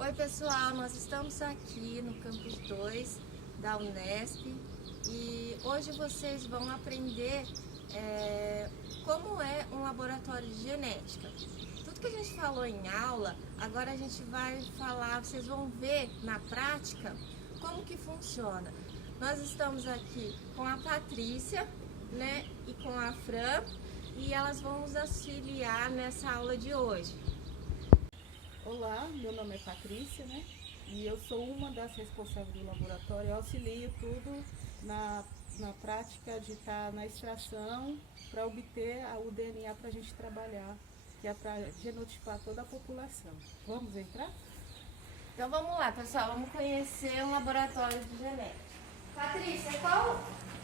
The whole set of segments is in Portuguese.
Oi pessoal, nós estamos aqui no Campus 2 da Unesp e hoje vocês vão aprender como é um laboratório de genética. Tudo que a gente falou em aula, agora a gente vai falar, vocês vão ver na prática como que funciona. Nós estamos aqui com a Patrícia, né, e com a Fran, e elas vão nos auxiliar nessa aula de hoje. Olá, meu nome é Patrícia, né? E eu sou uma das responsáveis do laboratório. Eu auxilio tudo na prática de estar na extração para obter o DNA para a gente trabalhar, que é para genotipar toda a população. Vamos entrar? Então vamos lá, pessoal, vamos conhecer um laboratório de genética. Patrícia,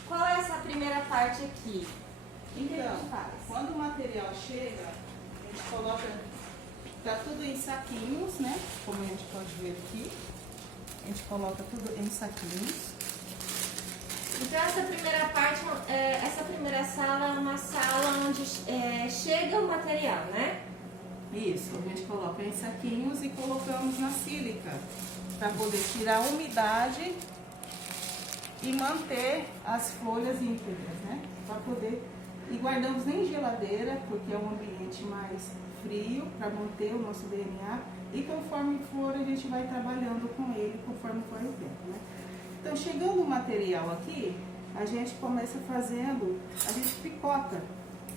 qual é essa primeira parte aqui? O que a gente faz? Quando o material chega, a gente coloca... Tá tudo em saquinhos, né? Como a gente pode ver aqui. A gente coloca tudo em saquinhos. Então essa primeira parte, essa primeira sala é uma sala onde chega o material, né? Isso, a gente coloca em saquinhos e colocamos na sílica para poder tirar a umidade e manter as folhas íntegras, né? Para poder... E guardamos em geladeira, porque é um ambiente mais frio, para manter o nosso DNA. E conforme for, a gente vai trabalhando com ele, conforme for o tempo, né? Então, chegando o material aqui, a gente começa fazendo, a gente picota,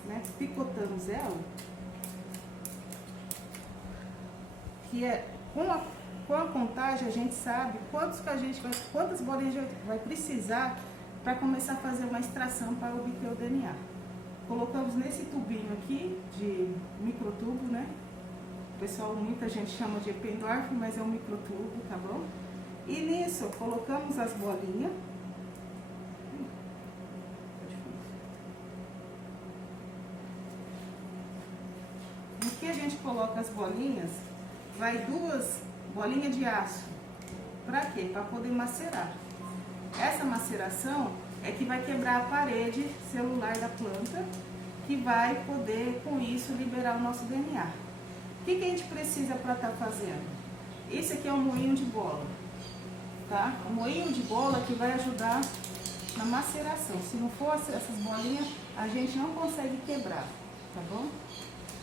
né? Picotamos ela, que é com a contagem a gente sabe quantas bolinhas a gente vai precisar para começar a fazer uma extração para obter o DNA. Colocamos nesse tubinho aqui, de microtubo, né? O pessoal, muita gente chama de Eppendorf, mas é um microtubo, tá bom? E nisso, colocamos as bolinhas. No que a gente coloca as bolinhas, vai 2 bolinhas de aço. Para quê? Para poder macerar. Essa maceração é que vai quebrar a parede celular da planta, que vai poder, com isso, liberar o nosso DNA. O que a gente precisa para estar fazendo? Esse aqui é um moinho de bola, tá? O moinho de bola que vai ajudar na maceração. Se não for essas bolinhas, a gente não consegue quebrar, tá bom?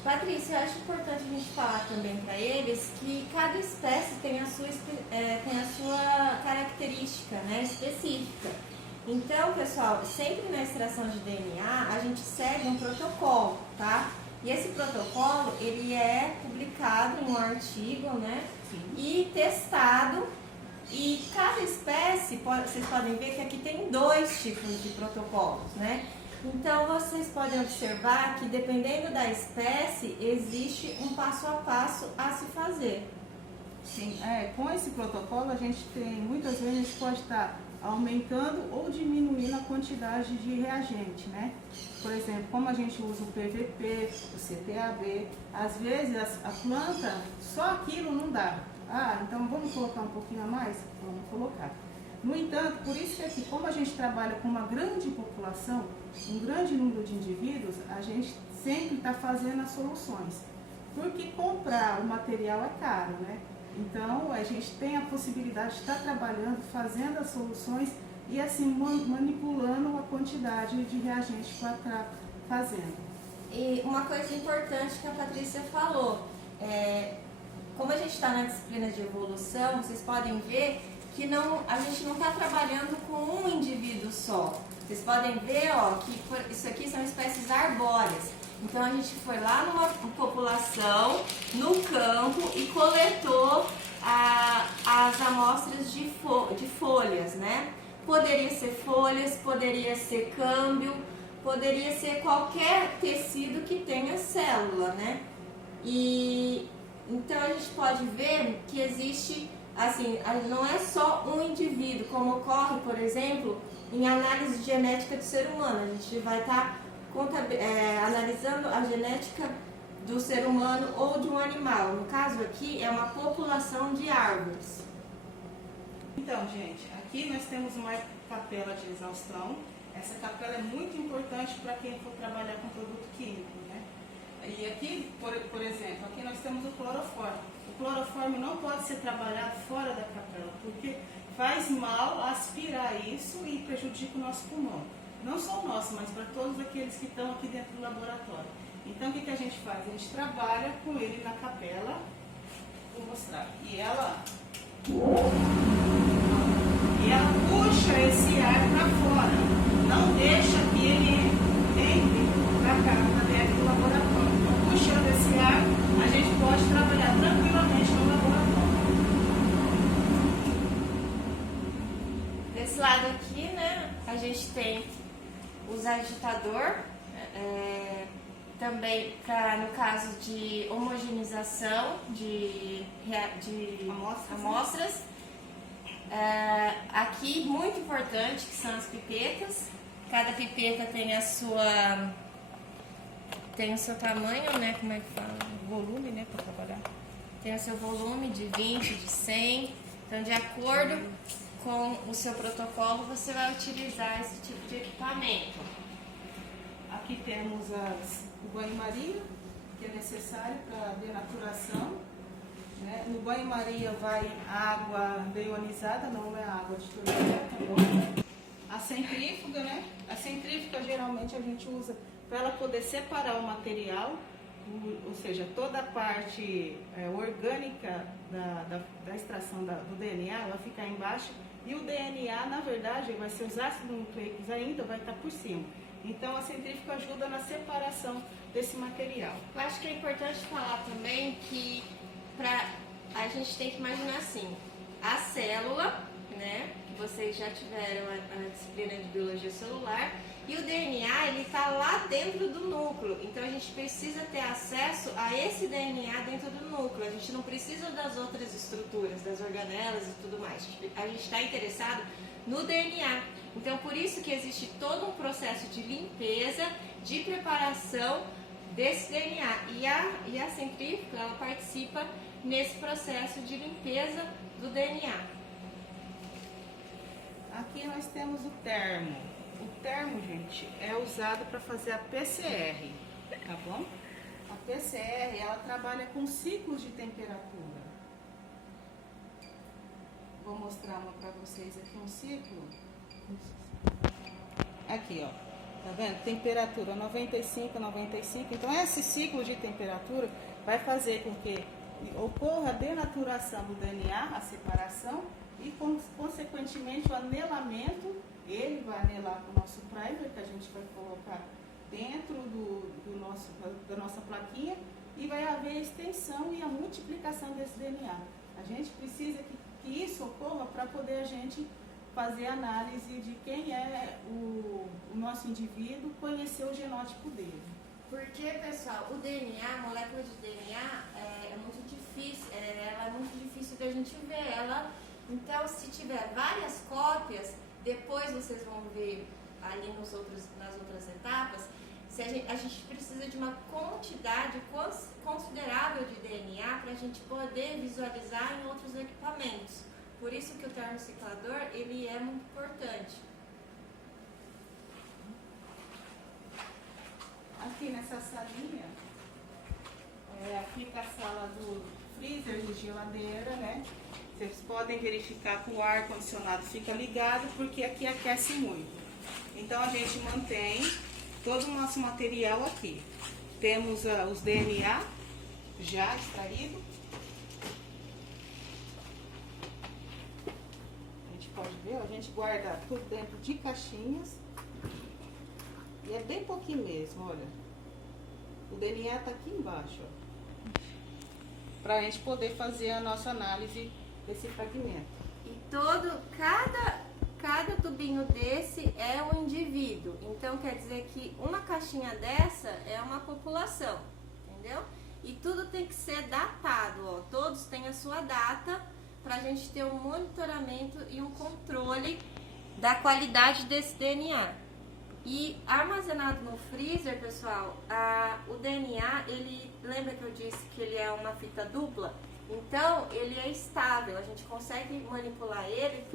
Patrícia, eu acho importante a gente falar também para eles que cada espécie tem a sua característica, né, específica. Então, pessoal, sempre na extração de DNA a gente segue um protocolo, tá? E esse protocolo, ele é publicado em um artigo, né? Sim. E testado. E cada espécie, vocês podem ver que aqui tem 2 tipos de protocolos, né? Então, vocês podem observar que dependendo da espécie, existe um passo a passo a se fazer. Sim, com esse protocolo a gente tem, muitas vezes a gente pode estar aumentando ou diminuindo a quantidade de reagente, né? Por exemplo, como a gente usa o PVP, o CTAB, às vezes a planta, só aquilo não dá. Ah, então vamos colocar um pouquinho a mais? Vamos colocar. No entanto, por isso que aqui, como a gente trabalha com uma grande população, um grande número de indivíduos, a gente sempre está fazendo as soluções. Porque comprar o material é caro, né? Então, a gente tem a possibilidade de estar trabalhando, fazendo as soluções e assim manipulando a quantidade de reagente para estar fazendo. E uma coisa importante que a Patrícia falou, como a gente está na disciplina de evolução, vocês podem ver que a gente não está trabalhando com um indivíduo só. Vocês podem ver, ó, que isso aqui são espécies arbóreas. Então a gente foi lá numa população, no campo, e coletou as amostras de folhas, né? Poderia ser folhas, poderia ser câmbio, poderia ser qualquer tecido que tenha célula, né? E então a gente pode ver que existe, assim, não é só um indivíduo, como ocorre, por exemplo, em análise genética do ser humano. A gente vai estar analisando a genética do ser humano ou de um animal. No caso aqui é uma população de árvores. Então, gente, aqui nós temos uma capela de exaustão. Essa capela é muito importante para quem for trabalhar com produto químico, né? E E aqui, por exemplo, aqui nós temos o cloroforme. O cloroforme não pode ser trabalhado fora da capela, porque faz mal aspirar isso e prejudica o nosso pulmão. Não só o nosso, mas para todos aqueles que estão aqui dentro do laboratório. Então, o que a gente faz? A gente trabalha com ele na capela. Vou mostrar. E ela puxa esse ar para fora. Não deixa que ele entre para dentro do laboratório. Então, puxando esse ar, a gente pode trabalhar tranquilamente no laboratório. Desse lado aqui, né, a gente tem os agitador, também no caso de homogeneização de amostras. Aqui, muito importante, que são as pipetas. Cada pipeta tem o seu tamanho, né, como é que fala? Volume, né, para trabalhar. Tem o seu volume de 20, de 100. Então, de acordo com o seu protocolo, você vai utilizar esse tipo de equipamento. Aqui temos o banho-maria, que é necessário para a denaturação. Né? No banho-maria vai água deionizada, não é água de torneira, tá bom? A centrífuga, né? A centrífuga geralmente a gente usa para ela poder separar o material, ou seja, toda a parte orgânica da extração do DNA, ela fica embaixo, e o DNA, na verdade, vai ser os ácidos nucleicos ainda, vai estar por cima. Então, a centrífuga ajuda na separação desse material. Eu acho que é importante falar também que a gente tem que imaginar assim, a célula, né, que vocês já tiveram a disciplina de biologia celular, e o DNA, ele está lá dentro do núcleo, então a gente precisa ter acesso a esse DNA dentro do núcleo, a gente não precisa das outras estruturas, das organelas e tudo mais, a gente está interessado no DNA. Então, por isso que existe todo um processo de limpeza, de preparação desse DNA. E a centrífuga, ela participa nesse processo de limpeza do DNA. Aqui nós temos o termo. O termo, gente, é usado para fazer a PCR, tá bom? A PCR, ela trabalha com ciclos de temperatura. Vou mostrar uma para vocês aqui, um ciclo. Aqui, ó, tá vendo? Temperatura 95, 95. Então, esse ciclo de temperatura vai fazer com que ocorra a denaturação do DNA, a separação, e, consequentemente, o anelamento. Ele vai anelar com o nosso primer, que a gente vai colocar dentro da nossa plaquinha, e vai haver a extensão e a multiplicação desse DNA. A gente precisa que isso ocorra para poder a gente fazer análise de quem é o nosso indivíduo, conhecer o genótipo dele. Porque, pessoal, o DNA, a molécula de DNA é muito difícil, ela é muito difícil da gente ver. Então, se tiver várias cópias, depois vocês vão ver ali nas outras etapas, a gente precisa de uma quantidade considerável de DNA para a gente poder visualizar em outros equipamentos. Por isso que o termociclador, ele é muito importante. Aqui nessa salinha, fica a sala do freezer de geladeira, né? Vocês podem verificar que o ar-condicionado fica ligado, porque aqui aquece muito. Então, a gente mantém todo o nosso material aqui. Temos os DNA já extraído. A gente pode ver, a gente guarda tudo dentro de caixinhas. E é bem pouquinho mesmo, olha. O DNA está aqui embaixo, ó. Para a gente poder fazer a nossa análise desse fragmento. E cada tubinho desse é um indivíduo. Então, quer dizer que uma caixinha dessa é uma população, entendeu? E tudo tem que ser datado, ó. Todos têm a sua data para a gente ter um monitoramento e um controle da qualidade desse DNA. E armazenado no freezer, pessoal, o DNA, lembra que eu disse que ele é uma fita dupla? Então, ele é estável, a gente consegue manipular ele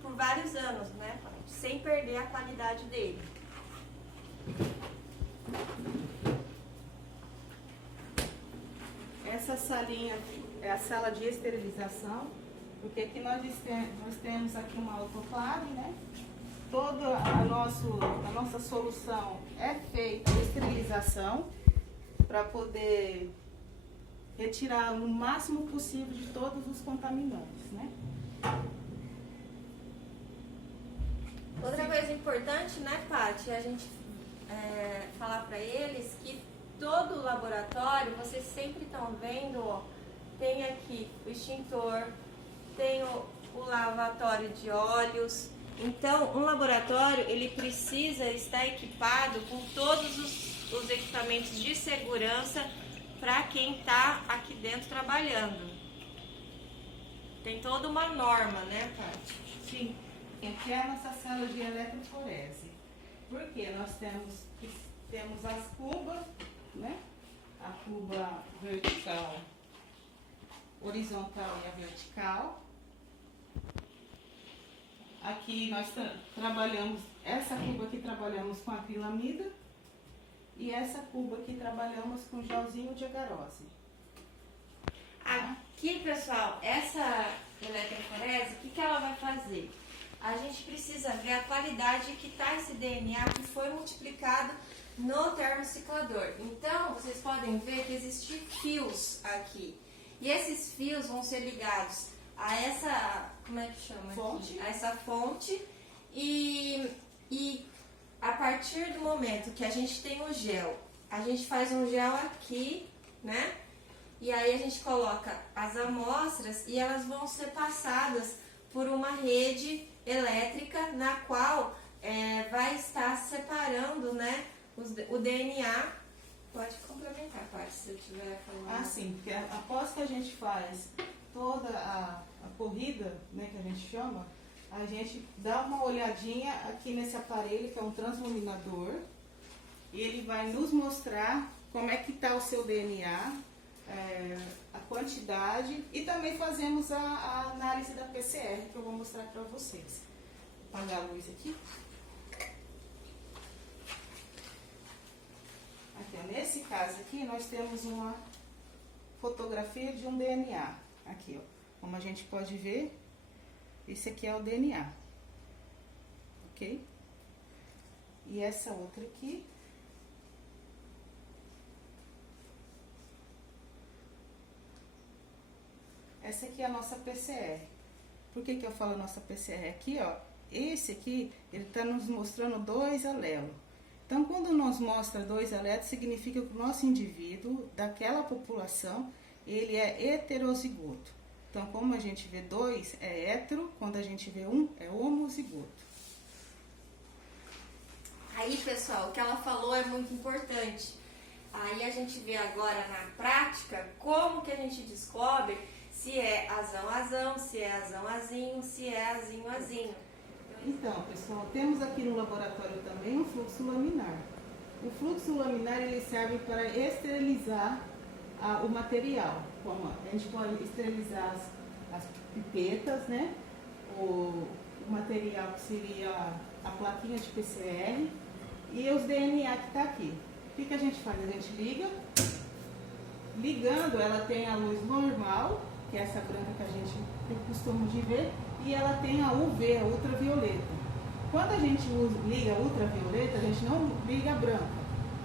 por vários anos, né? Sem perder a qualidade dele. Essa salinha aqui é a sala de esterilização, porque aqui nós temos aqui uma autoclave, né? Toda a nossa solução é feita a esterilização para poder retirar o máximo possível de todos os contaminantes, né? Outra coisa importante, né, Paty, é a gente falar para eles que todo o laboratório, vocês sempre estão vendo, ó, tem aqui o extintor, tem o lavatório de óleos. Então, um laboratório, ele precisa estar equipado com todos os equipamentos de segurança para quem está aqui dentro trabalhando. Tem toda uma norma, né, Paty? Sim. Aqui é a nossa sala de eletroforese. Porque nós temos as cubas, né? A cuba vertical, horizontal e a vertical. Aqui nós trabalhamos, essa cuba aqui trabalhamos com acrilamida e essa cuba aqui trabalhamos com gelzinho de agarose. Aqui, pessoal, essa eletroforese, o que ela vai fazer? A gente precisa ver a qualidade que está esse DNA que foi multiplicado no termociclador. Então, vocês podem ver que existem fios aqui. E esses fios vão ser ligados a essa, como é que chama? Fonte. A essa fonte. E a partir do momento que a gente tem o gel, a gente faz um gel aqui, né? E aí a gente coloca as amostras e elas vão ser passadas por uma rede elétrica na qual vai estar separando, né, o DNA. Pode complementar, Paty, se eu tiver falando. Sim, porque após que a gente faz toda a corrida, né, que a gente chama, a gente dá uma olhadinha aqui nesse aparelho que é um transluminador e ele vai nos mostrar como é que está o seu DNA, a quantidade, e também fazemos a análise da PCR que eu vou mostrar para vocês. Vou apagar a luz aqui. Aqui, ó, nesse caso aqui nós temos uma fotografia de um DNA. Aqui, ó, como a gente pode ver, esse aqui é o DNA, ok? E essa outra aqui essa aqui é a nossa PCR. Por que eu falo nossa PCR? Aqui, ó, esse aqui, ele está nos mostrando 2 alelos. Então, quando nos mostra 2 alelos, significa que o nosso indivíduo, daquela população, ele é heterozigoto. Então, como a gente vê 2 é hétero, quando a gente vê 1 é homozigoto. Aí, pessoal, o que ela falou é muito importante. Aí a gente vê agora na prática como que a gente descobre se é azão-azão, se é azão-azinho, se é azinho-azinho. Então, pessoal, temos aqui no laboratório também um fluxo laminar. O fluxo laminar ele serve para esterilizar o material. Como a gente pode esterilizar as pipetas, né? O material que seria a plaquinha de PCR e os DNA que está aqui. O que a gente faz? A gente liga. Ligando, ela tem a luz normal, que é essa branca que a gente costuma de ver, e ela tem a UV, a ultravioleta. Quando a gente liga a ultravioleta, a gente não liga a branca.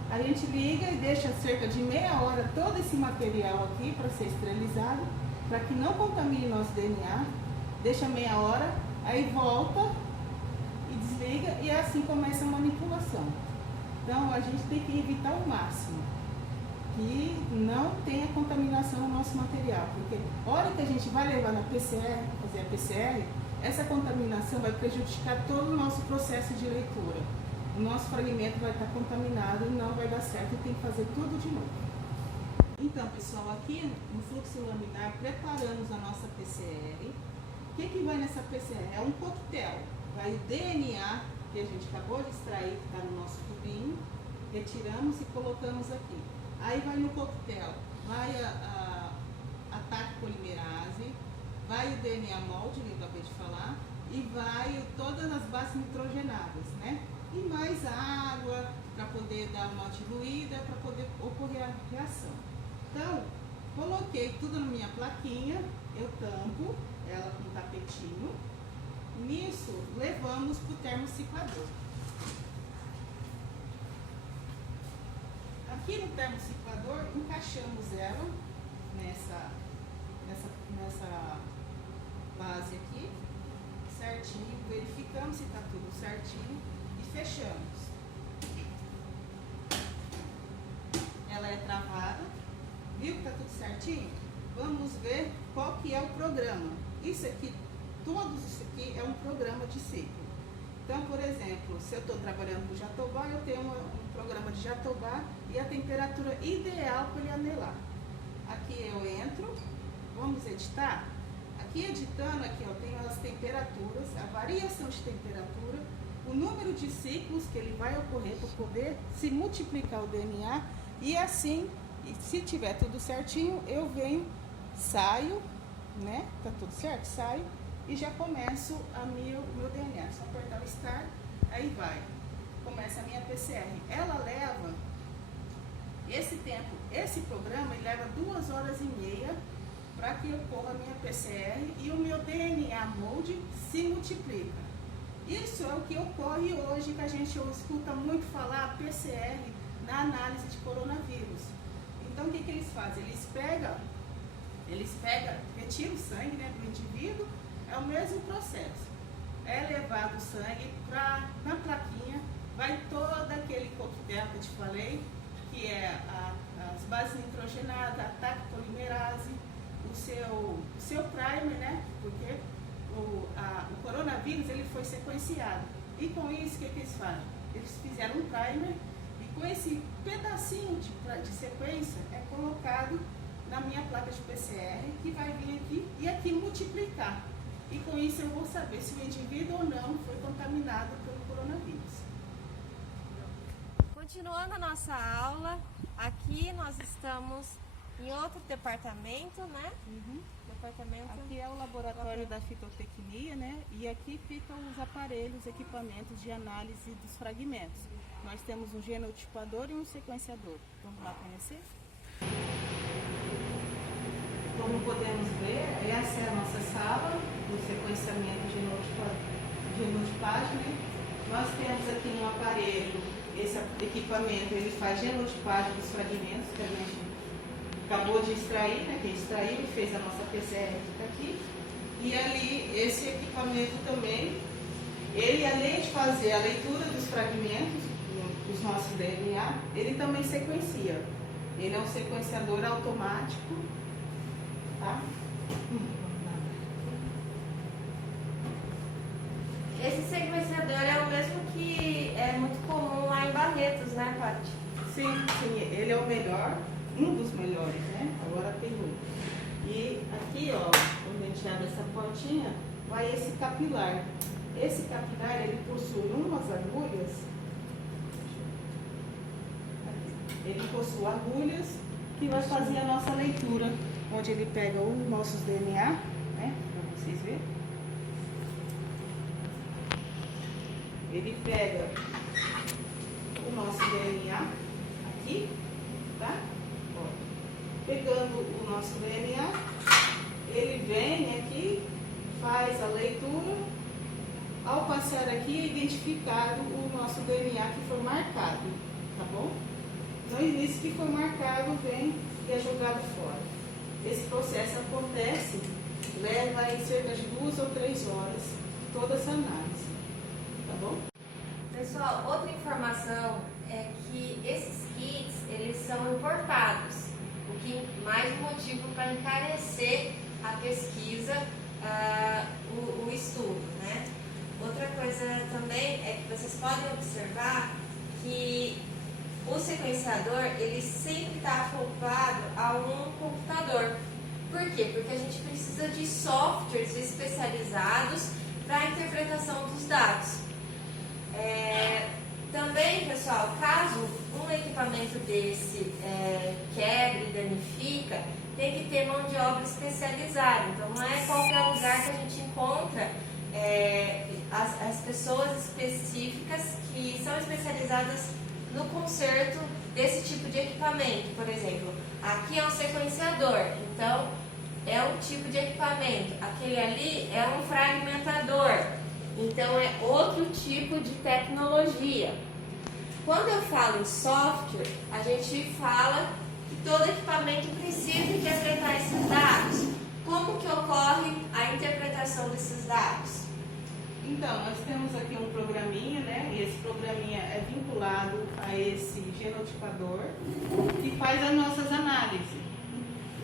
A gente liga e deixa cerca de meia hora todo esse material aqui para ser esterilizado, para que não contamine nosso DNA. Deixa meia hora, aí volta e desliga, e assim começa a manipulação. Então a gente tem que evitar ao máximo que não tenha contaminação no nosso material, porque a hora que a gente vai levar na PCR, fazer a PCR, essa contaminação vai prejudicar todo o nosso processo de leitura. O nosso fragmento vai estar contaminado e não vai dar certo, e tem que fazer tudo de novo. Então, pessoal, aqui no fluxo laminar preparamos a nossa PCR. O que vai nessa PCR? É um coquetel. Vai o DNA que a gente acabou de extrair, que está no nosso tubinho, retiramos e colocamos aqui. Aí vai no coquetel, vai a TAC polimerase, vai o DNA molde, que eu acabei de falar, e vai todas as bases nitrogenadas, né? E mais água para poder dar uma diluída, para poder ocorrer a reação. Então, coloquei coloquei tudo na minha plaquinha, eu tampo ela com um tapetinho. Nisso, levamos para o termociclador. Aqui no termociclador, encaixamos ela nessa base aqui, certinho, verificamos se está tudo certinho e fechamos. Ela é travada, viu que está tudo certinho? Vamos ver qual que é o programa. Isso aqui, isso aqui é um programa de ciclo. Então, por exemplo, se eu estou trabalhando com jatobá, eu tenho um programa de jatobá e a temperatura ideal para ele anelar. Aqui eu entro, vamos editar. Aqui editando, aqui eu tenho as temperaturas, a variação de temperatura, o número de ciclos que ele vai ocorrer para poder se multiplicar o DNA e assim, se tiver tudo certinho, eu venho, saio, né? Tá tudo certo? Saio e já começo o meu DNA. Só apertar o Start, aí vai. Começa a minha PCR. Ela leva esse tempo, esse programa, ele leva 2h30 para que ocorra a minha PCR e o meu DNA molde se multiplica. Isso é o que ocorre hoje, que a gente escuta muito falar PCR na análise de coronavírus. Então, o que eles fazem? Eles pegam, retiram o sangue, né, do indivíduo, é o mesmo processo. É levado o sangue na plaquinha, vai todo aquele coquetel que eu te falei, que é as bases nitrogenadas, a TAC polimerase, o seu primer, né? Porque o coronavírus ele foi sequenciado. E com isso, o que eles fazem? Eles fizeram um primer e com esse pedacinho de sequência é colocado na minha placa de PCR, que vai vir aqui e aqui multiplicar. E com isso eu vou saber se o indivíduo ou não foi contaminado pelo coronavírus. Continuando a nossa aula, aqui nós estamos em outro departamento, né? Departamento. Aqui é o laboratório da fitotecnia, né? E aqui ficam os aparelhos, equipamentos de análise dos fragmentos. Nós temos um genotipador e um sequenciador. Vamos lá conhecer? Como podemos ver, essa é a nossa sala do sequenciamento de genotipagem, né? Nós temos aqui um aparelho, esse equipamento, ele faz genotipagem dos fragmentos que a gente acabou de extrair, né? Que extraiu e fez a nossa PCR aqui. E ali, esse equipamento também, ele além de fazer a leitura dos fragmentos, dos nossos DNA, ele também sequencia. Ele é um sequenciador automático, tá? Esse sequenciador é o mesmo que é muito comum lá em Barretos, né, Paty? Sim, ele é o melhor, um dos melhores, né? Agora tem outro. E aqui, ó, quando a gente abre essa portinha, vai esse capilar. Esse capilar, ele possui umas agulhas. Ele possui agulhas que vai fazer a nossa leitura, onde ele pega os nossos DNA, né? Para vocês verem. Ele pega o nosso DNA aqui, tá? Ó, pegando o nosso DNA, ele vem aqui, faz a leitura. Ao passar aqui, é identificado o nosso DNA que foi marcado, tá bom? Então, isso que foi marcado vem e é jogado fora. Esse processo acontece, leva em cerca de 2 ou 3 horas toda essa análise, tá bom? Pessoal, outra informação é que esses kits, eles são importados, o que mais motivo para encarecer a pesquisa, o estudo, né? Outra coisa também é que vocês podem observar que o sequenciador, ele sempre está acoplado a um computador. Por quê? Porque a gente precisa de softwares especializados para a interpretação dos dados. Também, pessoal, caso um equipamento desse quebre, danifica, tem que ter mão de obra especializada. Então, não é qualquer lugar que a gente encontra as pessoas específicas que são especializadas no conserto desse tipo de equipamento. Por exemplo, aqui aqui é um sequenciador, então é um tipo de equipamento. Aquele ali é um fragmentador, então é outro tipo de tecnologia. Quando eu falo em software, a gente fala que todo equipamento precisa interpretar esses dados. Como que ocorre a interpretação desses dados? Então, nós temos aqui um programinha, né? E esse programinha é vinculado a esse genotipador que faz as nossas análises.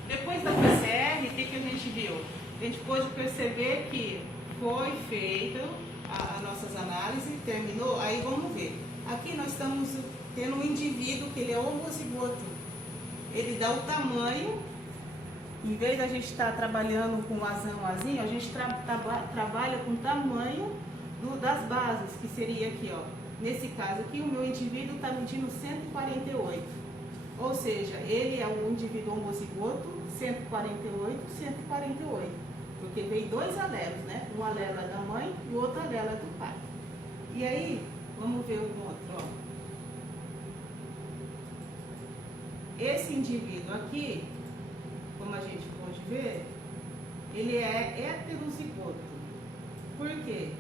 Depois da PCR, o que a gente viu? A gente pôde perceber que foi feita as nossas análises, terminou, aí vamos ver. Aqui nós estamos tendo um indivíduo que ele é homozigoto. Ele dá o tamanho, em vez da gente estar trabalhando com azão, azinho, a gente trabalha com o tamanho das bases, que seria aqui, ó. Nesse caso aqui, o meu indivíduo está medindo 148. Ou seja, ele é um indivíduo homozigoto, 148, 148. Porque veio dois alelos, né? Um alelo é da mãe e o outro alelo é do pai. E aí, vamos ver o outro, ó. Esse indivíduo aqui, como a gente pode ver, ele é heterozigoto. Por quê?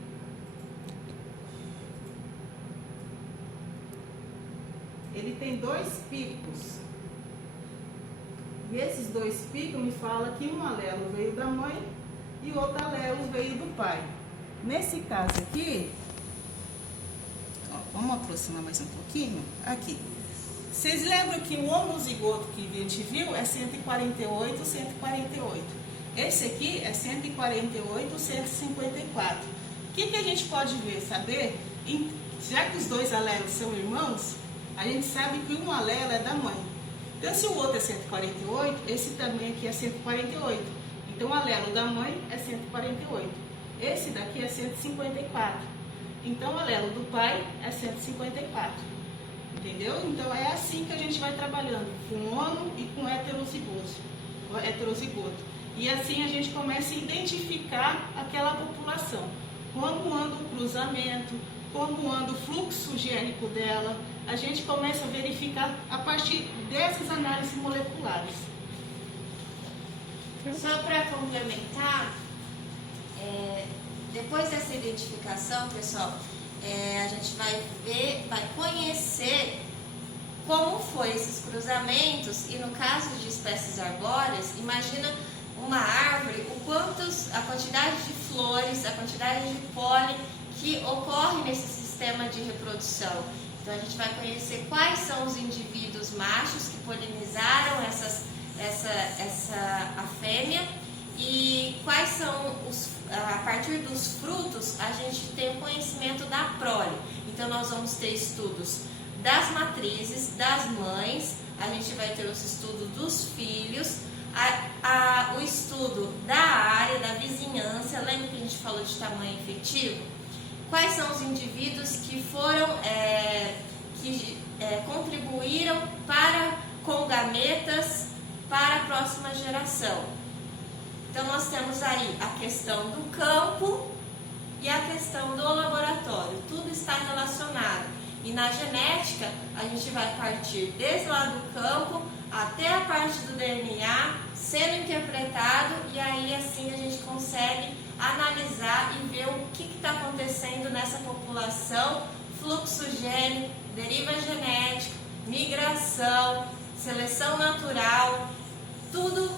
Ele tem dois picos. E esses dois picos me falam que um alelo veio da mãe e outro alelo veio do pai. Nesse caso aqui, ó, vamos aproximar mais um pouquinho. Aqui. Vocês lembram que o homozigoto que a gente viu é 148, 148. Esse aqui é 148, 154. O que a gente pode ver, saber? Já que os dois alelos são irmãos, a gente sabe que um alelo é da mãe. Então, se o outro é 148, esse também aqui é 148. Então, o alelo da mãe é 148. Esse daqui é 154. Então, o alelo do pai é 154. Entendeu? Então, é assim que a gente vai trabalhando, com homo e com heterozigoto. E assim a gente começa a identificar aquela população. Como anda o cruzamento, como anda o fluxo gênico dela, a gente começa a verificar a partir dessas análises moleculares. Só para complementar, depois dessa identificação, pessoal, a gente vai conhecer como foi esses cruzamentos e no caso de espécies arbóreas, imagina uma árvore, a quantidade de flores, a quantidade de pólen que ocorre nesse sistema de reprodução. Então a gente vai conhecer quais são os indivíduos machos que polinizaram a fêmea e quais são a partir dos frutos a gente tem o conhecimento da prole. Então nós vamos ter estudos das matrizes, das mães, a gente vai ter os estudos dos filhos, o estudo da área, da vizinhança. Lembra que a gente falou de tamanho efetivo? Quais são os indivíduos que foram, contribuíram com gametas para a próxima geração? Então nós temos aí a questão do campo e a questão do laboratório, tudo está relacionado. E na genética a gente vai partir desde lá do campo até a parte do DNA sendo interpretado, e aí assim a gente consegue analisar e ver o que está acontecendo nessa população, fluxo gênico, deriva genética, migração, seleção natural, tudo.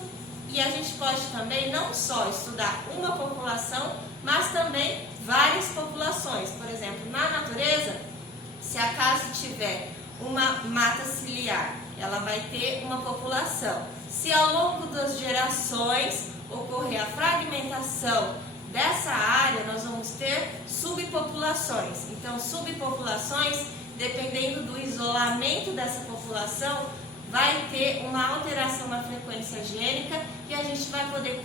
E a gente pode também não só estudar uma população, mas também várias populações. Por exemplo, na natureza, se acaso tiver uma mata ciliar, ela vai ter uma população. Se ao longo das gerações ocorrer a fragmentação dessa área, nós vamos ter subpopulações. Então, subpopulações, dependendo do isolamento dessa população, vai ter uma alteração na frequência gênica e a gente vai poder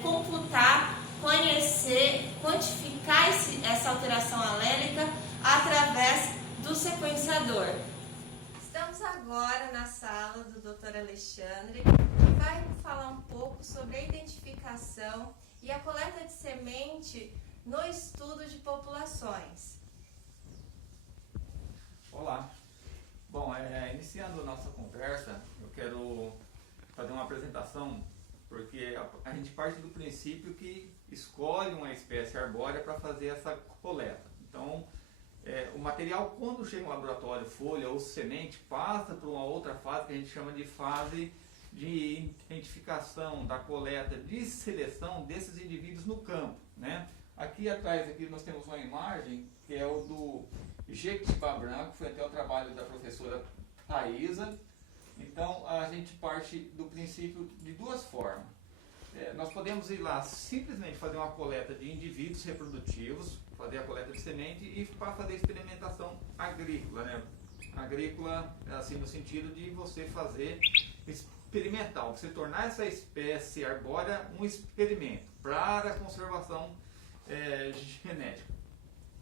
computar, conhecer, quantificar essa alteração alélica através do sequenciador. Estamos agora na sala do Dr. Alexandre, que vai falar um pouco sobre a identificação e a coleta de semente no estudo de populações. Olá. Bom, iniciando a nossa conversa, eu quero uma apresentação, porque a gente parte do princípio que escolhe uma espécie arbórea para fazer essa coleta. Então, o material, quando chega no laboratório, folha ou semente, passa por uma outra fase que a gente chama de fase de identificação da coleta, de seleção desses indivíduos no campo, né? Aqui atrás aqui nós temos uma imagem que é o do jequitibá branco, foi até o trabalho da professora Thaisa. Então a gente parte do princípio de duas formas. Nós podemos ir lá simplesmente fazer uma coleta de indivíduos reprodutivos, fazer a coleta de semente e para fazer experimentação agrícola, né? Agrícola, assim, no sentido de você fazer experimental, você tornar essa espécie arbórea um experimento para a conservação genética.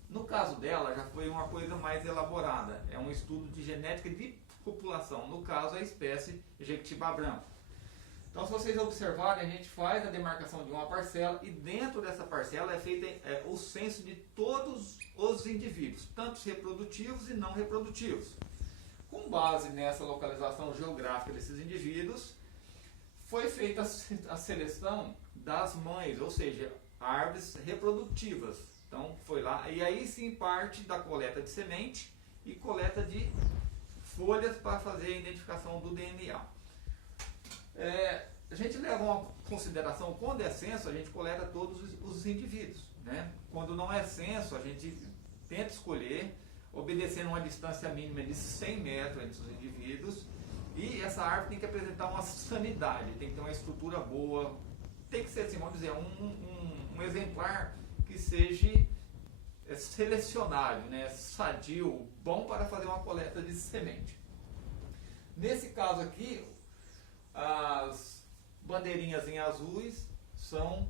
No caso dela, já foi uma coisa mais elaborada, é um estudo de genética de população, no caso a espécie jequitibá branco. Então, se vocês observarem, a gente faz a demarcação de uma parcela e dentro dessa parcela é feito o censo de todos os indivíduos, tanto reprodutivos e não reprodutivos. Com base nessa localização geográfica desses indivíduos, foi feita a seleção das mães, ou seja, árvores reprodutivas. Então, foi lá, e aí sim parte da coleta de semente e coleta de folhas para fazer a identificação do DNA. A gente leva uma consideração, quando é censo, a gente coleta todos os indivíduos, né? Quando não é censo, a gente tenta escolher, obedecendo uma distância mínima de 100 metros entre os indivíduos, e essa árvore tem que apresentar uma sanidade, tem que ter uma estrutura boa, tem que ser, assim, vamos dizer, um exemplar que seja selecionável, né? Sadio, bom para fazer uma coleta de semente. Nesse caso aqui, as bandeirinhas em azuis são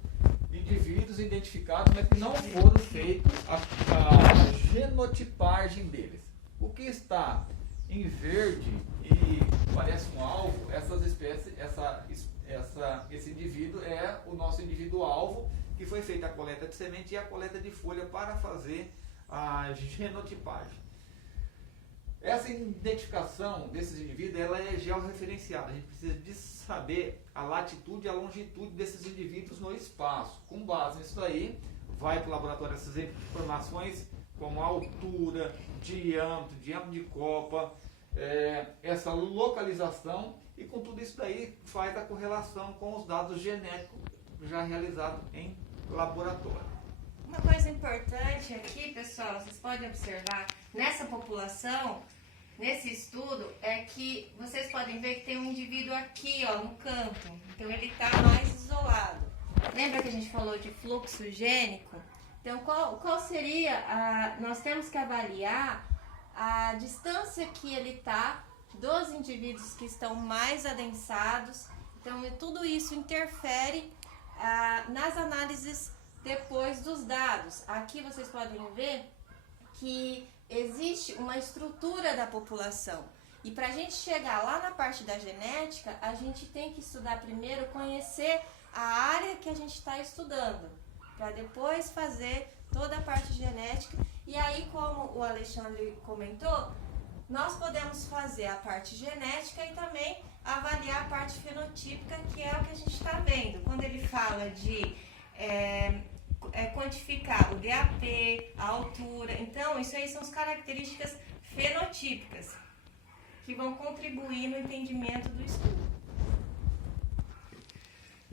indivíduos identificados, mas que não foram feitos a genotipagem deles. O que está em verde e parece um alvo, essas espécies, esse indivíduo é o nosso indivíduo alvo, que foi feita a coleta de semente e a coleta de folha para fazer a genotipagem. Essa identificação desses indivíduos, ela é georreferenciada. A gente precisa de saber a latitude e a longitude desses indivíduos no espaço. Com base nisso aí, vai para o laboratório essas informações como altura, diâmetro de copa, essa localização, e com tudo isso daí faz a correlação com os dados genéticos já realizados em laboratório. Uma coisa importante aqui, pessoal, vocês podem observar, nessa população, nesse estudo, é que vocês podem ver que tem um indivíduo aqui, ó, no campo. Então ele está mais isolado. Lembra que a gente falou de fluxo gênico? Então qual seria nós temos que avaliar a distância que ele está dos indivíduos que estão mais adensados. Então tudo isso interfere nas análises depois dos dados. Aqui vocês podem ver que existe uma estrutura da população. E para a gente chegar lá na parte da genética, a gente tem que estudar primeiro, conhecer a área que a gente está estudando, para depois fazer toda a parte genética. E aí, como o Alexandre comentou, nós podemos fazer a parte genética e também avaliar a parte fenotípica, que é o que a gente está vendo. Quando ele fala de quantificar o DAP, a altura, então isso aí são as características fenotípicas que vão contribuir no entendimento do estudo.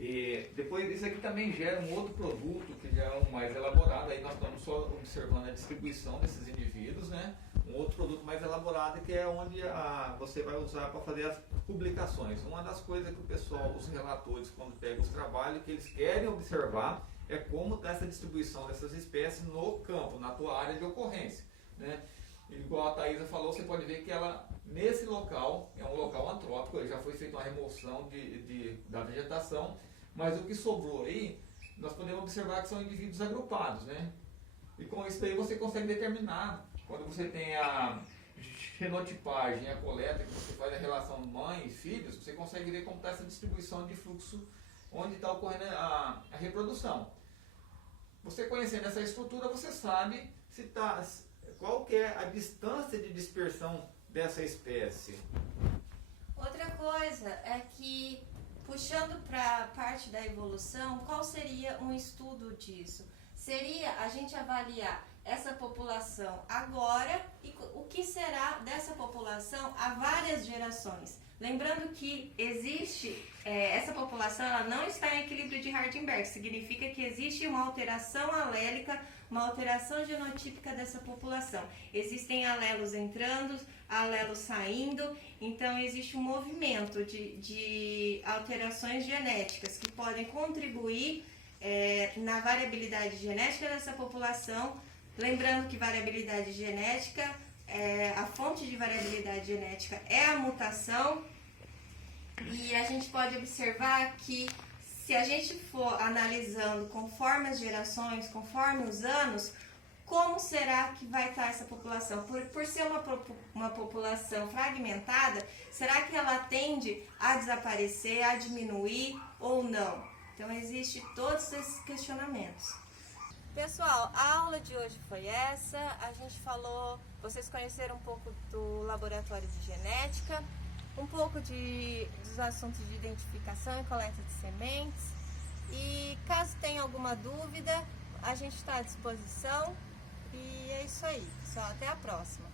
E depois isso aqui também gera um outro produto que já é um mais elaborado, aí nós estamos só observando a distribuição desses indivíduos, né? Um outro produto mais elaborado que é onde você vai usar para fazer as publicações. Uma das coisas que o pessoal, os relatores, quando pegam os trabalhos, que eles querem observar é como está essa distribuição dessas espécies no campo, na tua área de ocorrência, né? Igual a Thaisa falou, você pode ver que ela, nesse local, é um local antrópico, já foi feita uma remoção da vegetação, mas o que sobrou aí, nós podemos observar que são indivíduos agrupados, né? E com isso aí você consegue determinar, quando você tem a genotipagem, a coleta, que você faz a relação mãe e filhos, você consegue ver como está essa distribuição de fluxo, onde está ocorrendo a reprodução. Você conhecendo essa estrutura, você sabe qual que é a distância de dispersão dessa espécie. Outra coisa é que Puxando para a parte da evolução, qual seria um estudo disso? Seria a gente avaliar essa população agora e o que será dessa população há várias gerações. Lembrando que existe, essa população ela não está em equilíbrio de Hardenberg, significa que existe uma alteração alélica, uma alteração genotípica dessa população. Existem alelos entrando, alelos saindo, então existe um movimento de alterações genéticas que podem contribuir na variabilidade genética dessa população. Lembrando que variabilidade genética, a fonte de variabilidade genética é a mutação, e a gente pode observar que se a gente for analisando conforme as gerações, conforme os anos, como será que vai estar essa população? Por ser uma população fragmentada, será que ela tende a desaparecer, a diminuir ou não? Então, existem todos esses questionamentos. Pessoal, a aula de hoje foi essa. A gente falou, vocês conheceram um pouco do laboratório de genética, um pouco dos assuntos de identificação e coleta de sementes. E caso tenha alguma dúvida, a gente está à disposição. E é isso aí, pessoal. Até a próxima.